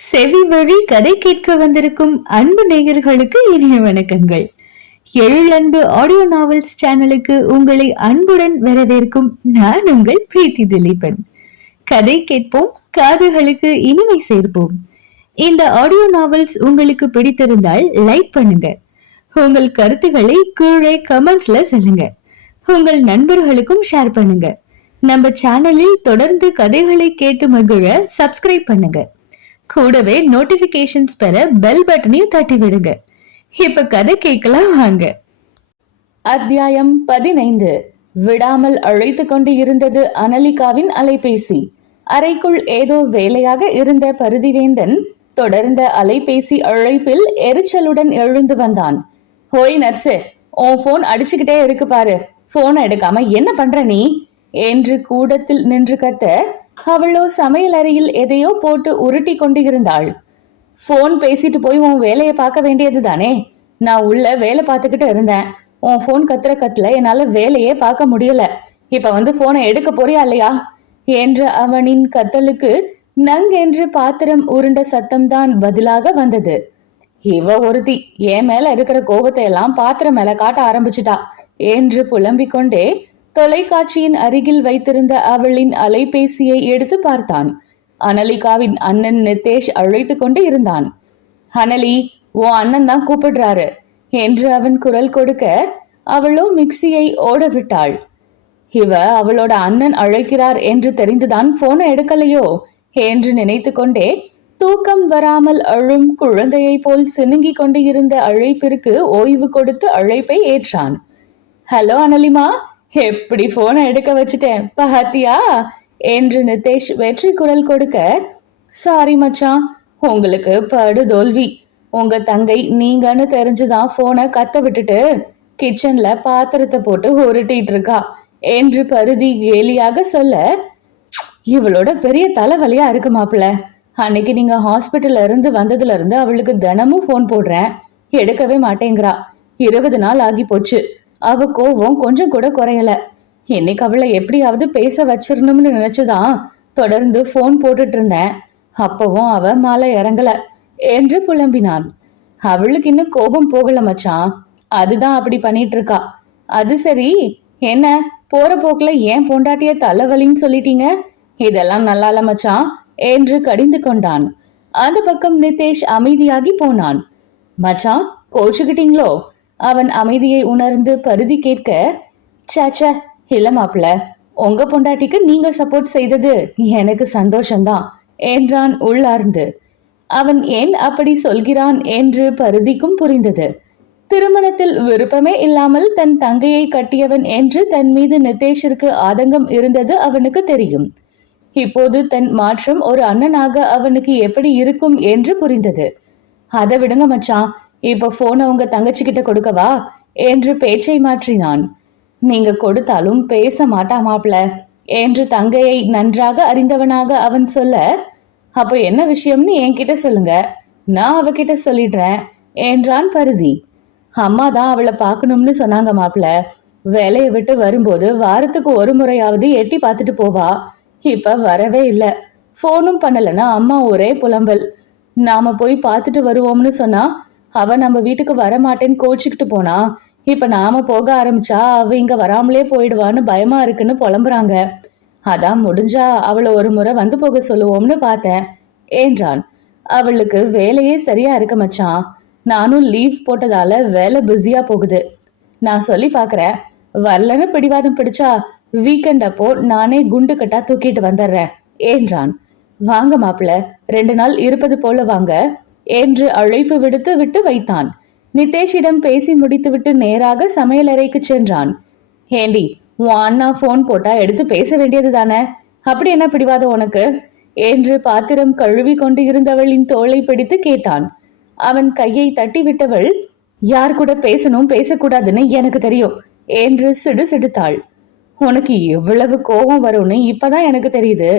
செவி வழி கதை கேட்க வந்திருக்கும் அன்பு நேயர்களுக்கு இனிய வணக்கங்கள். எழிலன்பு ஆடியோ நாவல்ஸ் சேனலுக்கு உங்களை அன்புடன் வரவேற்கும் நான் உங்கள் பிரீத்தி திலீபன். கதை கேட்போம், காதுகளுக்கு இனிமை சேர்ப்போம். இந்த ஆடியோ நாவல்ஸ் உங்களுக்கு பிடித்திருந்தால் லைக் பண்ணுங்க. உங்கள் கருத்துக்களை கீழே கமெண்ட்ஸ்ல சொல்லுங்க. உங்கள் நண்பர்களுக்கும் ஷேர் பண்ணுங்க. நம்ம சேனலில் தொடர்ந்து கதைகளை கேட்டு மகிழ சப்ஸ்கிரைப் பண்ணுங்க. கூடவே நோட்டிபிகேஷன்ஸ் பெற பெல் பட்டனையும் தட்டி விடுங்க. இப்ப கதை கேட்கலாம் வாங்க. அத்தியாயம் 15. விடாமல் அழைத்து கொண்டு இருந்தது அனலிகாவின் அலைபேசி. அறைக்குள் ஏதோ வேலையாக இருந்த பருதிவேந்தன் தொடர்ந்த அலைபேசி அழைப்பில் எரிச்சலுடன் எழுந்து வந்தான். ஹோய் நர்ஸு, உன் போன் அடிச்சுக்கிட்டே இருக்கு பாரு, போனை எடுக்காம என்ன பண்ற நீ என்று கூடத்தில் நின்று கத்த, அவளோ சமையல் அறையில் எதையோ போட்டு உருட்டி கொண்டு இருந்தாள். போன் பேசிட்டு போய் உன் வேலையை பார்க்க வேண்டியது தானே. நான் உள்ள வேலை பார்த்துக்கிட்டு இருந்தேன். உன் போன் கத்துற கத்துல என்னால வேலையே பார்க்க முடியல. இப்ப வந்து போனை எடுக்க போறியா இல்லையா என்ற அவனின் கத்தலுக்கு நங் என்று பாத்திரம் உருண்ட சத்தம்தான் பதிலாக வந்தது. இவ ஒருத்தி என் மேல இருக்கிற கோபத்தை எல்லாம் பாத்திரம் மேல காட்ட ஆரம்பிச்சுட்டா என்று புலம்பிக் கொண்டே தொலைக்காட்சியின் அருகில் வைத்திருந்த அவளின் அலைபேசியை எடுத்து பார்த்தான். அனலிகாவின் அண்ணன் நிதேஷ் அழைத்து கொண்டு இருந்தான். அனலி, உன் அண்ணன் தான் கூப்பிடுறாரு என்று அவன் குரல் கொடுக்க அவளோ மிக்சியை ஓட விட்டாள். இவ அவளோட அண்ணன் அழைக்கிறார் என்று தெரிந்துதான் போனை எடுக்கலையோ என்று நினைத்து கொண்டே தூக்கம் வராமல் அழும் குழந்தையை போல் சினுங்கி கொண்டு இருந்த அழைப்பிற்கு ஓய்வு கொடுத்து அழைப்பை ஏற்றான். ஹலோ அனலிமா, எப்படி போனை எடுக்க வச்சுட்டேன் பாத்தியா என்று நிதேஷ் வெற்றி குரல் கொடுக்க, சாரி மச்சான், உங்களுக்கு படு தோல்வி. உங்க தங்கை நீங்கன்னு தெரிஞ்சுதான் போனை கத்த விட்டுட்டு கிச்சன்ல பாத்திரத்தை போட்டு உருட்டிட்டு இருக்கா என்று பருதி கேலியாக சொல்ல, இவளோட பெரிய தலைவலியா இருக்கு மாப்பிள்ள. அன்னைக்கு நீங்க ஹாஸ்பிட்டல்ல இருந்து வந்ததுல இருந்து அவளுக்கு தினமும் போன் போடுறேன், எடுக்கவே மாட்டேங்கிறா. 20 நாள் ஆகி போச்சு. அவ கோவம் கொஞ்சம் கூட குறையல. இன்னைக்கு அவளை எப்படியாவது பேச வச்சிடணும்னு நினைச்சுதான் தொடர்ந்து போன் போட்டுட்டு இருந்தேன். அப்பவும் அவ மாலை இறங்கல என்று புலம்பினான். அவளுக்கு இன்னும் கோபம் போகல மச்சான், அதுதான் அப்படி பண்ணிட்டு இருக்கா. அது சரி, என்ன போற போக்குல ஏன் பொண்டாட்டிய தலைவலின்னு சொல்லிட்டீங்க? இதெல்லாம் நல்லால மச்சான் என்று கடிந்து கொண்டான். அந்த பக்கம் நிதேஷ் அமைதியாகி போனான். மச்சான், கோச்சுக்கிட்டீங்களோ? அவன் அமைதியை உணர்ந்து பருதி கேட்க, சாச்ச இல்ல மாப்பிள்ள, உங்க பொண்டாட்டிக்கு நீங்க சப்போர்ட் செய்தது எனக்கு சந்தோஷம்தான் என்றான் உள்ளார்ந்து. அவன் ஏன் அப்படி சொல்கிறான் என்று பருதிக்கும் புரிந்தது. திருமணத்தில் விருப்பமே இல்லாமல் தன் தங்கையை கட்டியவன் என்று தன் மீது நிதேஷிற்கு ஆதங்கம் இருந்தது அவனுக்கு தெரியும். இப்போது தன் மாற்றம் ஒரு அண்ணனாக அவனுக்கு எப்படி இருக்கும் என்று புரிந்தது. அதை விடுங்க மச்சான், இப்ப போனை உங்க தங்கச்சி கிட்ட கொடுக்கவா என்று பேச்சை மாற்றினான். நீங்க கொடுத்தாலும் பேச மாட்டா மாப்பிள என்று தங்கையை நன்றாக அறிந்தவனாக அவன் சொல்ல, அப்போ என்ன விஷயம்னு என்கிட்ட சொல்லுங்க, நான் அவகிட்ட சொல்லிடுறேன் என்றான் பருதி. அம்மா தான் அவளை பார்க்கணும்னு சொன்னாங்க மாப்பிள. வேலையை விட்டு வரும்போது வாரத்துக்கு ஒரு முறையாவது எட்டி பார்த்துட்டு போவா. இப்ப வரவே இல்லை, போனும் பண்ணலன்னா அம்மா ஒரே புலம்பல். நாம போய் பார்த்துட்டு வருவோம்னு சொன்னா அவ நம்ம வீட்டுக்கு வரமாட்டேன்னு கோச்சிக்கிட்டு போனா. இப்ப நாம போக ஆரம்பிச்சா அவ இங்க வராமலே போயிடுவான்னு பயமா இருக்குன்னு புலம்புறாங்க. அதான் முடிஞ்சா அவளை ஒரு முறை வந்து போக சொல்லுவோம்னு பார்த்தேன் என்றான். அவளுக்கு வேலையே சரியா இருக்க மச்சான். நானும் லீவ் போட்டதால வேலை பிஸியா போகுது. நான் சொல்லி பாக்குறேன், வரலன்னு பிடிவாதம் பிடிச்சா வீக்கெண்ட் அப்போ நானே குண்டு கட்டா தூக்கிட்டு வந்துடுறேன் என்றான். வாங்க மாப்பிள்ள, 2 நாள் இருப்பது போல வாங்க என்று அழைப்பு விடுத்து விட்டு வைத்தான். நிதேஷிடம் பேசி முடித்துவிட்டு நேராக சமையலறைக்கு சென்றான். ஏண்டி, உன் அண்ணா போன் போட்டா எடுத்து பேச வேண்டியது தானே, அப்படி என்ன பிடிவாதம் உனக்கு என்று பாத்திரம் கழுவி கொண்டு இருந்தவளின் தோளை பிடித்து கேட்டான். அவன் கையை தட்டி விட்டவள், யார் கூட பேசணும் பேசக்கூடாதுன்னு எனக்கு தெரியும் என்று சிடுசிடுத்தாள். உனக்கு எவ்வளவு கோபம் வரும்னு இப்பதான் எனக்கு தெரியுது.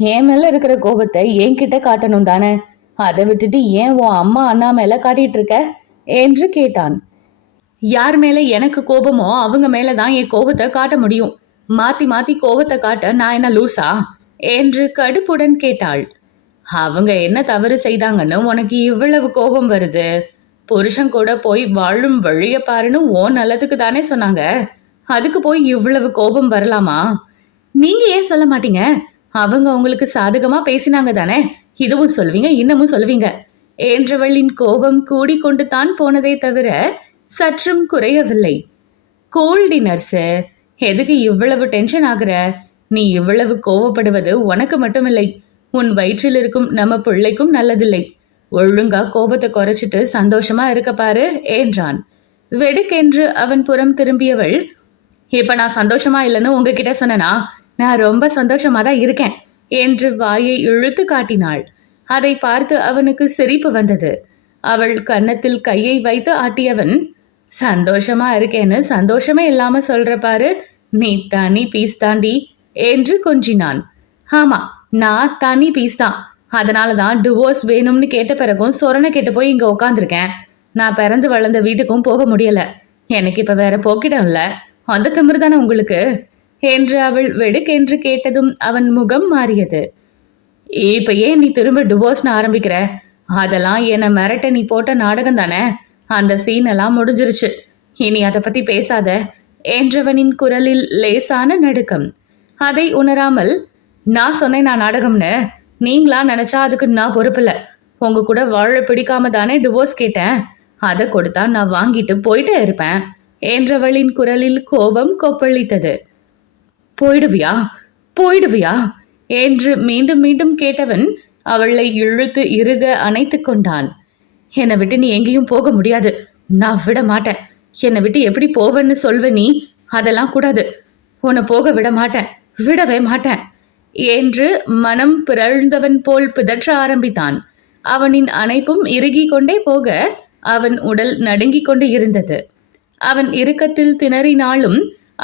என் மேல இருக்கிற கோபத்தை என்கிட்ட காட்டணும் தானே, அதை விட்டுட்டு ஏன் உன் அம்மா அண்ணா மேல காட்டிட்டு இருக்க என்று கேட்டான். யார் மேல எனக்கு கோபமோ அவங்க மேலதான் என் கோபத்தை காட்ட முடியும். மாத்தி மாத்தி கோபத்தை காட்ட நான் என்ன லூசா என்று கடுப்புடன் கேட்டாள். அவங்க என்ன தவறு செய்தாங்கன்னு உனக்கு இவ்வளவு கோபம் வருது? புருஷன் கூட போய் வாழும் வழிய பாருன்னு உன் நல்லதுக்கு தானே சொன்னாங்க. அதுக்கு போய் இவ்வளவு கோபம் வரலாமா? நீங்க ஏன் சொல்ல மாட்டீங்க? அவங்க உங்களுக்கு சாதகமா பேசினாங்க தானே, இதுவும் சொல்வீங்க இன்னமும் சொல்வீங்க என்றவளின் கோபம் கூடிக்கொண்டு தான் போனதே தவிர சற்றும் குறையவில்லை. கோல்டி நர்ஸு, எதுக்கு இவ்வளவு டென்ஷன் ஆகுற? நீ இவ்வளவு கோவப்படுவது உனக்கு மட்டுமில்லை, உன் வயிற்றில் இருக்கும் நம்ம பிள்ளைக்கும் நல்லதில்லை. ஒழுங்கா கோபத்தை குறைச்சிட்டு சந்தோஷமா இருக்க பாரு என்றான். வெடுக்கென்று அவன் புறம் திரும்பியவள், இப்ப நான் சந்தோஷமா இல்லைன்னு உங்ககிட்ட சொன்னனா? நான் ரொம்ப சந்தோஷமா தான் இருக்கேன் என்று வாயை இழுத்து காட்டினாள். அதை பார்த்து அவனுக்கு சிரிப்பு வந்தது. அவள் கன்னத்தில் கையை வைத்து ஆட்டியவன், சந்தோஷமா இருக்கேன்னு சந்தோஷமே இல்லாம சொல்ற பாரு, நீ தனி பீஸ் தாண்டி என்று கொஞ்சினான். ஆமா, நான் தனி பீஸ் தான். அதனாலதான் டிவோர்ஸ் வேணும்னு கேட்ட பிறகும் சொரணை கேட்டு போய் இங்க உட்காந்துருக்கேன். நான் பிறந்து வளர்ந்த வீட்டுக்கும் போக முடியல. எனக்கு இப்ப வேற போக்கிடம் இல்ல. அந்த திமிரு தானே உங்களுக்கு என்று அவள் வெடுக்கென்று கேட்டதும் அவன் முகம் மாறியது. இப்ப ஏன் நீ திரும்ப டிவோர்ஸ்னு ஆரம்பிக்கிற? அதெல்லாம் என்னை மிரட்ட நீ போட்ட நாடகம் தானே. அந்த சீன் எல்லாம் முடிஞ்சிருச்சு. இனி அதை பத்தி பேசாத என்றவனின் குரலில் லேசான நடுக்கம். அதை உணராமல், நான் சொன்னேன் நான் நாடகம்னு? நீங்களா நினைச்சா அதுக்கு நான் பொறுப்பில்ல. உங்க கூட வாழ பிடிக்காம தானே டிவோர்ஸ் கேட்டேன். அதை கொடுத்தா நான் வாங்கிட்டு போயிட்டே இருப்பேன் என்றவளின் குரலில் கோபம் கொப்பளித்தது. போயிடுவியா போயிடுவியா என்று மீண்டும் மீண்டும் கேட்டவன் அவளை இழுத்து இறுக அணைத்து கொண்டான். என்னை விட்டு நீ எங்கேயும் போக முடியாது. நான் விட மாட்டேன். என்னை விட்டு எப்படி போவேன்னு சொல்வ நீ? அதெல்லாம் கூடாது. உன்னை போக விட மாட்டேன், விடவே மாட்டேன் என்று மனம் பிறழ்ந்தவன் போல் பிதற்ற ஆரம்பித்தான். அவனின் அணைப்பும் இறுகி கொண்டே போக அவன் உடல் நடுங்கிக் கொண்டு இருந்தது. அவன் இறுக்கத்தில் திணறினாலும்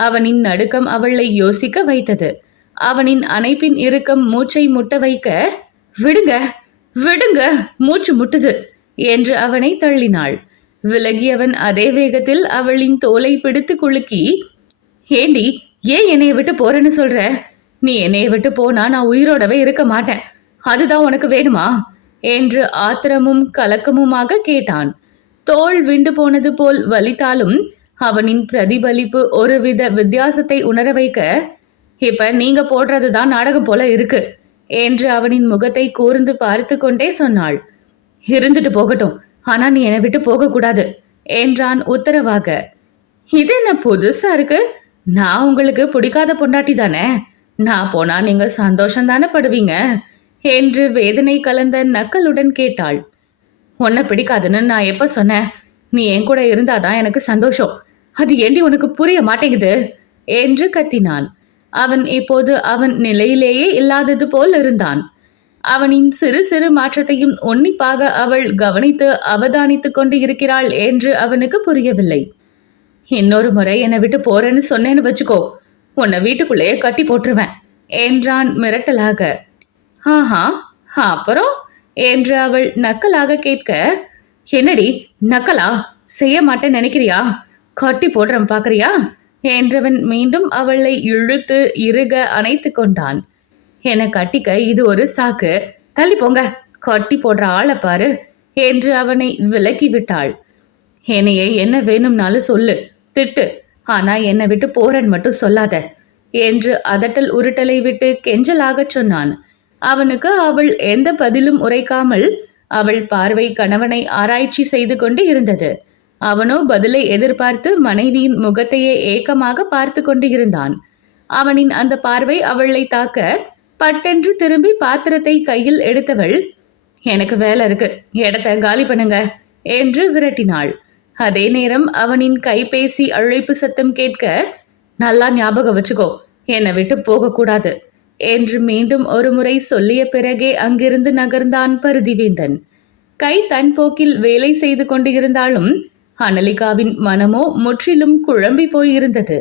அவனின் நடுக்கம் அவளை யோசிக்க வைத்தது. அவனின் அணைப்பின் இறுக்கம் மூச்சை முட்ட வைக்க, விடுங்க விடுங்க, மூச்சு முட்டுது என்று அவனை தள்ளினாள். விலகியவன் அதே வேகத்தில் அவளின் தோலை பிடித்து குலுக்கி, ஏண்டி, ஏன் என்னைய விட்டு போறேன்னு சொல்ற? நீ என்னைய விட்டு போனா நான் உயிரோடவே இருக்க மாட்டேன். அதுதான் உனக்கு வேணுமா என்று ஆத்திரமும் கலக்கமுமாக கேட்டான். தோல் விண்டு போனது போல் வலித்தாலும் அவனின் பிரதிபலிப்பு ஒருவித வித்தியாசத்தை உணர வைக்க, இப்ப நீங்க போடுறதுதான் நாடகம் போல இருக்கு என்று அவனின் முகத்தை கூர்ந்து பார்த்து கொண்டே சொன்னாள். இருந்துட்டு போகட்டும், ஆனா நீ என்னை விட்டு போக கூடாது என்றான் உத்தரவாக. இது என்ன புதுசா இருக்கு? நான் உங்களுக்கு பிடிக்காத பொண்டாட்டி தானே. நான் போனா நீங்க சந்தோஷம் தானே படுவீங்க என்று வேதனை கலந்த நக்கலுடன் கேட்டாள். உன்னை பிடிக்காதுன்னு நான் எப்ப சொன்னேன்? நீ என் கூட இருந்தாதான் எனக்கு சந்தோஷம். அது ஏண்டி உனக்கு புரிய மாட்டேங்குது என்று கத்தினான். அவன் இப்போது அவன் நிலையிலேயே இல்லாதது போல் இருந்தான். அவனின் சிறு சிறு மாற்றத்தையும் உன்னிப்பாக அவள் கவனித்து அவதானித்து கொண்டு இருக்கிறாள் என்று அவனுக்கு புரியவில்லை. இன்னொரு முறை என்னை விட்டு போறேன்னு சொன்னேன்னு வச்சுக்கோ, உன்னை வீட்டுக்குள்ளேயே கட்டி போட்டுருவேன் என்றான் மிரட்டலாக. ஆஹா, அப்புறம் என்று அவள் நக்கலாக கேட்க, என்னடி நக்கலா? செய்ய மாட்டேன்னு நினைக்கிறியா? கட்டி போடுறேன் பாக்குறியா என்றவன் மீண்டும் அவளை இழுத்து இறுக அணைத்து கொண்டான். என கட்டிக்க இது ஒரு சாக்கு. தள்ளி போங்க, கட்டி போடுற ஆளை பாரு என்று அவனை விலக்கி விட்டாள். என்னைய என்ன வேணும்னாலும் சொல்லு, திட்டு, ஆனா என்னை விட்டு போறேன்னு மட்டும் சொல்லாத என்று அதட்டல் உருட்டலை விட்டு கெஞ்சலாக சொன்னான். அவனுக்கு அவள் எந்த பதிலும் உரைக்காமல் அவள் பார்வை கணவனை ஆராய்ச்சி செய்து கொண்டு இருந்தது. அவனோ பதிலை எதிர்பார்த்து மனைவியின் முகத்தையே ஏக்கமாக பார்த்து கொண்டு இருந்தான். அவனின் அந்த பார்வை அவளை தாக்க பட்டென்று திரும்பி பாத்திரத்தை கையில் எடுத்தவள், எனக்கு வேலை இருக்கு, இடத்த காலி பண்ணுங்க என்று விரட்டினாள். அதே நேரம் அவனின் கைபேசி அழைப்பு சத்தம் கேட்க, நல்லா ஞாபகம் வச்சுக்கோ, என்னை விட்டு போக கூடாது என்று மீண்டும் ஒரு முறை சொல்லிய பிறகே அங்கிருந்து நகர்ந்தான் பருதிவேந்தன். கை தன் போக்கில் வேலை செய்து கொண்டு இருந்தாலும் அனலிகாவின் மனமோ முற்றிலும் குழம்பி போயிருந்தது.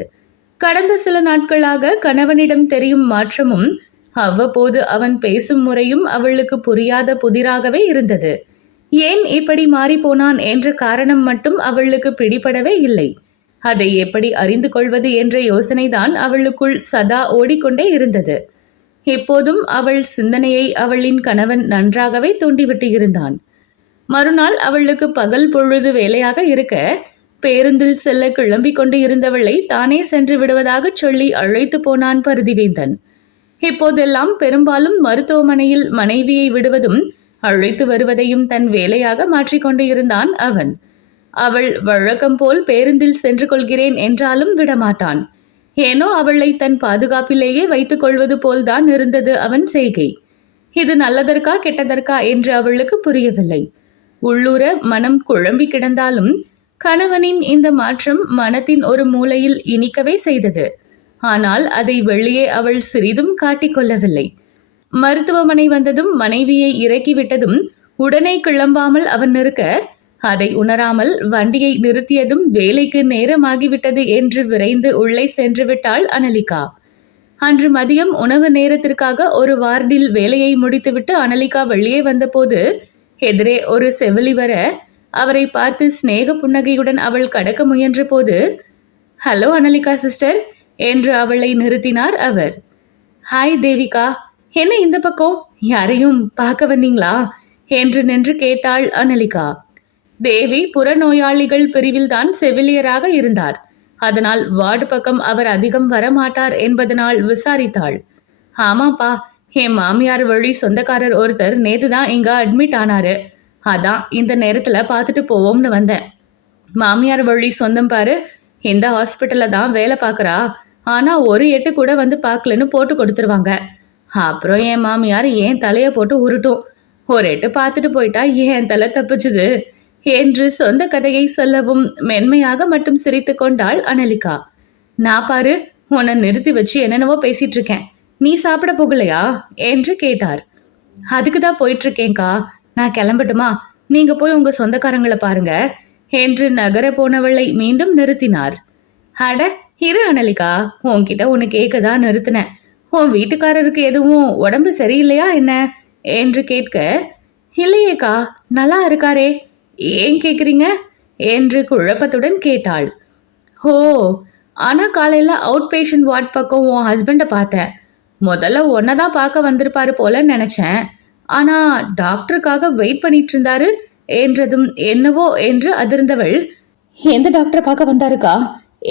கடந்த சில நாட்களாக கணவனிடம் தெரியும் மாற்றமும் அவ்வப்போது அவன் பேசும் முறையும் அவளுக்கு புரியாத புதிராகவே இருந்தது. ஏன் இப்படி மாறி போனான் என்ற காரணம் மட்டும் அவளுக்கு பிடிபடவே இல்லை. அதை எப்படி அறிந்து கொள்வது என்ற யோசனைதான் அவளுக்குள் சதா ஓடிக்கொண்டே இருந்தது. எப்போதும் அவள் சிந்தனையை அவளின் கணவன் நன்றாகவே தூண்டிவிட்டு இருந்தான். மறுநாள் அவளுக்கு பகல் பொழுது வேலையாக இருக்க பேருந்தில் செல்ல கிளம்பிக் கொண்டு இருந்தவளை தானே சென்று விடுவதாக சொல்லி அழைத்து போனான் பருதிவேந்தன். இப்போதெல்லாம் பெரும்பாலும் மருத்துவமனையில் மனைவியை விடுவதும் அழைத்து வருவதையும் தன் வேலையாக மாற்றிக்கொண்டு இருந்தான் அவன். அவள் வழக்கம் போல் பேருந்தில் சென்று கொள்கிறேன் என்றாலும் விடமாட்டான். ஏனோ அவளை தன் பாதுகாப்பிலேயே வைத்துக் கொள்வது போல்தான் இருந்தது அவன் செய்கை. இது நல்லதற்கா கெட்டதற்கா என்று அவளுக்கு புரியவில்லை. உள்ளூர மனம் குழம்பி கிடந்தாலும் கணவனின் இந்த மாற்றம் மனத்தின் ஒரு மூலையில் இனிக்கவே செய்தது. ஆனால் அதை வெளியே அவள் சிறிதும் காட்டிக்கொள்ளவில்லை. மருத்துவமனை வந்ததும் மனைவியை இறக்கிவிட்டதும் உடனே கிளம்பாமல் அவன் இருக்க, அதை உணராமல் வண்டியை நிறுத்தியதும் வேலைக்கு நேரமாகிவிட்டது என்று விரைந்து உள்ளே சென்று விட்டாள் அனலிகா. அன்று மதியம் உணவு நேரத்திற்காக ஒரு வார்டில் வேலையை முடித்துவிட்டு அனலிகா வெளியே வந்தபோது எதிரே ஒரு செவிலி வர அவரை பார்த்து சிநேக புன்னகையுடன் அவள் கடக்க முயன்ற போது, ஹலோ அனலிகா சிஸ்டர் என்று அவளை நிறுத்தினார் அவர். ஹாய் தேவிகா, என்ன இந்த பக்கம், யாரையும் பார்க்க வந்தீங்களா என்று நின்று கேட்டாள் அனலிகா. தேவி புறநோயாளிகள் பிரிவில்தான் செவிலியராக இருந்தார். அதனால் வார்டு பக்கம் அவர் அதிகம் வரமாட்டார் என்பதனால் விசாரித்தாள். ஆமாப்பா, என் மாமியார் வழி சொந்தக்காரர் ஒருத்தர் நேத்துதான் இங்க அட்மிட் ஆனாரு. அதான் இந்த நேரத்துல பார்த்துட்டு போவோம்னு வந்தேன். மாமியார் வழி சொந்தம் பாரு, இந்த ஹாஸ்பிட்டல்ல தான் வேலை பார்க்கறா. ஆனா ஒரு எட்டு கூட வந்து பார்க்கலன்னு போட்டு கொடுத்துருவாங்க. அப்புறம் என் மாமியார் ஏன் தலைய போட்டு உருட்டும். ஒரு எட்டு பார்த்துட்டு போயிட்டா ஏன் தலை தப்பிச்சுது என்று சொந்த கதையை சொல்லவும் மென்மையாக மட்டும் சிரித்து கொண்டாள் அனலிகா. நான் பாரு, உன்னை நிறுத்தி வச்சு என்னென்னவோ பேசிட்டு இருக்கேன். நீ சாப்பிட போகலையா என்று கேட்டார். அதுக்கு தான் போயிட்டு இருக்கேன்க்கா, நான் கிளம்பட்டுமா? நீங்க போய் உங்க சொந்தக்காரங்களை பாருங்க என்று நகர போனவளை மீண்டும் நிறுத்தினார். அட இரு அனலிகா, உன்கிட்ட உன்னை கேட்கதான் நிறுத்தினேன். உன் வீட்டுக்காரருக்கு எதுவும் உடம்பு சரியில்லையா என்ன என்று கேட்க, இல்லையேக்கா, நல்லா இருக்காரே, ஏன் கேக்குறீங்க என்று குழப்பத்துடன் கேட்டாள். ஓ, ஆனா காலையில அவுட் பேஷண்ட் வார்ட் பக்கம் உன் ஹஸ்பண்டை பார்த்தேன். முதல்ல ஒன்னதான் பார்க்க வந்திருப்பாரு போல நினைச்சேன். ஆனா டாக்டருக்காக வெயிட் பண்ணிட்டு இருந்தாரு என்றதும் என்னவோ என்று அதிர்ந்தவள், எந்த டாக்டரை பார்க்க வந்தாருக்கா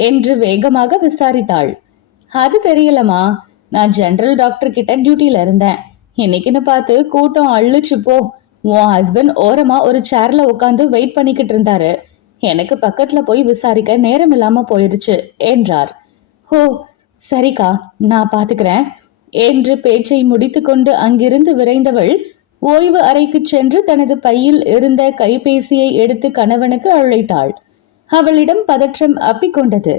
என்று வேகமாக விசாரித்தாள். அது தெரியலமா, நான் ஜெனரல் டாக்டர் கிட்ட டியூட்டியில இருந்தேன். இன்னைக்குன்னு பார்த்து கூட்டம் அள்ளுச்சு போ. உன் ஹஸ்பண்ட் ஓரமா ஒரு சேர்ல உட்காந்து வெயிட் பண்ணிக்கிட்டு இருந்தாரு. எனக்கு பக்கத்துல போய் விசாரிக்க நேரம் இல்லாம போயிடுச்சு என்றார். ஓ சரிக்கா, நான் பாத்துக்கிறேன் என்று பேச்சை முடித்துக்கொண்டு அங்கிருந்து விரைந்தவள் ஓய்வு அறைக்கு சென்று தனது பையில் இருந்த கைபேசியை எடுத்து கணவனுக்கு அழைத்தாள். அவளிடம் பதற்றம் அப்பிக்கொண்டது.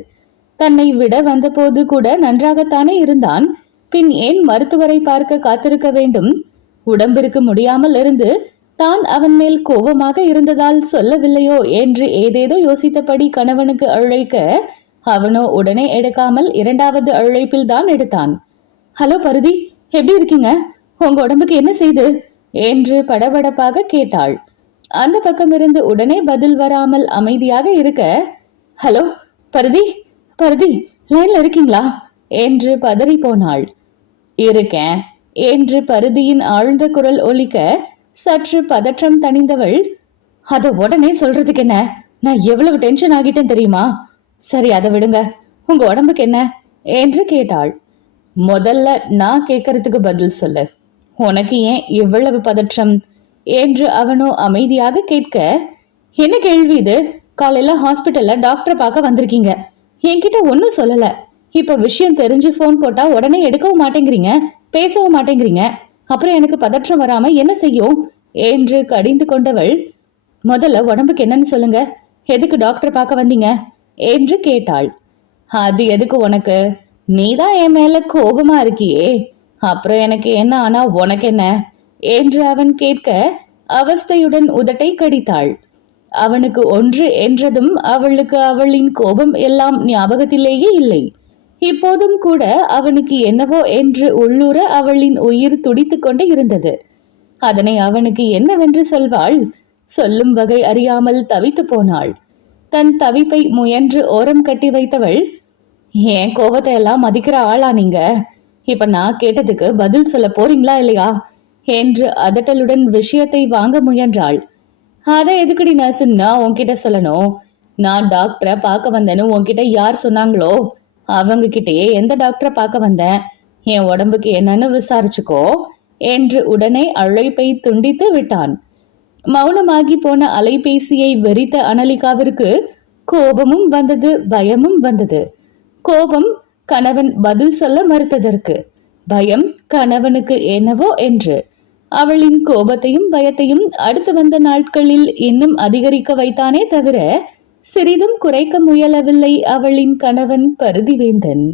தன்னை விட வந்தபோது கூட நன்றாகத்தானே இருந்தான். பின் ஏன் மருத்துவரை பார்க்க காத்திருக்க வேண்டும்? உடம்பிற்கு முடியாமல் இருந்து தான் அவன் மேல் கோபமாக இருந்ததால் சொல்லவில்லையோ என்று ஏதேதோ யோசித்தபடி கணவனுக்கு அழைக்க, அவனோ உடனே எடுக்காமல் இரண்டாவது அழைப்பில் தான் எடுத்தான். ஹலோ பருதி, எப்படி இருக்கீங்க? உங்க உடம்புக்கு என்ன செய்து என்று படபடப்பாக கேட்டாள். அந்த பக்கமிருந்து உடனே பதில் வராமல் அமைதியாக இருக்க, ஹலோ பருதி, பருதி லைன்ல இருக்கீங்களா என்று பதறி போனாள். இருக்கேன் என்று பருதியின் ஆழ்ந்த குரல் ஒலிக்க சற்று பதற்றம் தணிந்தவள், அத உடனே சொல்றதுக்கு என்ன, நான் எவ்வளவு டென்ஷன் ஆகிட்டேன் தெரியுமா? சரி அதை விடுங்க, உங்க உடம்புக்கு என்ன என்று கேட்டாள். முதல்ல நான் கேட்கறதுக்கு பதில் சொல்லு, உனக்கு ஏன் இவ்வளவு பதற்றம் என்று அவனோ அமைதியாக கேட்க, என்ன கேள்வி இது? காலையில ஹாஸ்பிட்டல்ல டாக்டரை பார்க்க வந்திருக்கீங்க, என்கிட்ட ஒன்னும் சொல்லல. இப்ப விஷயம் தெரிஞ்சு போன் போட்டா உடனே எடுக்கவும் மாட்டேங்கிறீங்க, பேசவும் மாட்டேங்கிறீங்க. அப்புறம் எனக்கு பதற்றம் வராம என்ன செய்யும் என்று கடிந்து கொண்டவள், முதல்ல உடம்புக்கு என்னன்னு சொல்லுங்க, எதுக்கு டாக்டர் பார்க்க வந்தீங்க என்று கேட்டாள். அது எதுக்கு உனக்கு? நீதான் என் மேல கோபமா இருக்கியே, அப்புறம் எனக்கு என்ன ஆனா உனக்கு என்ன என்று அவன் கேட்க அவஸ்தையுடன் உதட்டை கடித்தாள். அவனுக்கு ஒன்று என்றதும் அவளுக்கு அவளின் கோபம் எல்லாம் ஞாபகத்திலேயே இல்லை. இப்போதும் கூட அவனுக்கு என்னவோ என்று உள்ளூர அவளின் உயிர் துடித்து கொண்டு இருந்தது. அதனை அவனுக்கு என்னவென்று சொல்வாள்? சொல்லும் வகை அறியாமல் தவித்து போனாள். தன் தவிப்பை முயன்று ஓரம் கட்டி வைத்தவள், ஏன் கோபத்தை எல்லாம் மதிக்கிற ஆளா நீங்க? இப்ப நான் கேட்டதுக்கு பதில் சொல்ல போறீங்களா இல்லையா என்று அதட்டலுடன் விஷயத்தை வாங்க முயன்றாள். அதை எதுக்குடி நர்ஸுன்னா உன்கிட்ட சொல்லணும்? நான் டாக்டரை பார்க்க வந்தேன்னு உன்கிட்ட யார் சொன்னாங்களோ அவங்க கிட்டயே எந்த டாக்டரை பார்க்க வந்தேன், என் உடம்புக்கு என்னன்னு விசாரிச்சுக்கோ என்று உடனே அழைப்பை துண்டித்து விட்டான். மௌனமாகி போன அலைபேசியை வெறித்த அனலிகாவிற்கு கோபமும் வந்தது, பயமும் வந்தது. கோபம் கணவன் பதில் சொல்ல மறுத்ததற்கு, பயம் கணவனுக்கு என்னவோ என்று. அவளின் கோபத்தையும் பயத்தையும் அடுத்து வந்த நாட்களில் இன்னும் அதிகரிக்க வைத்தானே தவிர சிறிதும் குறைக்க முயலவில்லை அவளின் கணவன் பருதிவேந்தன்.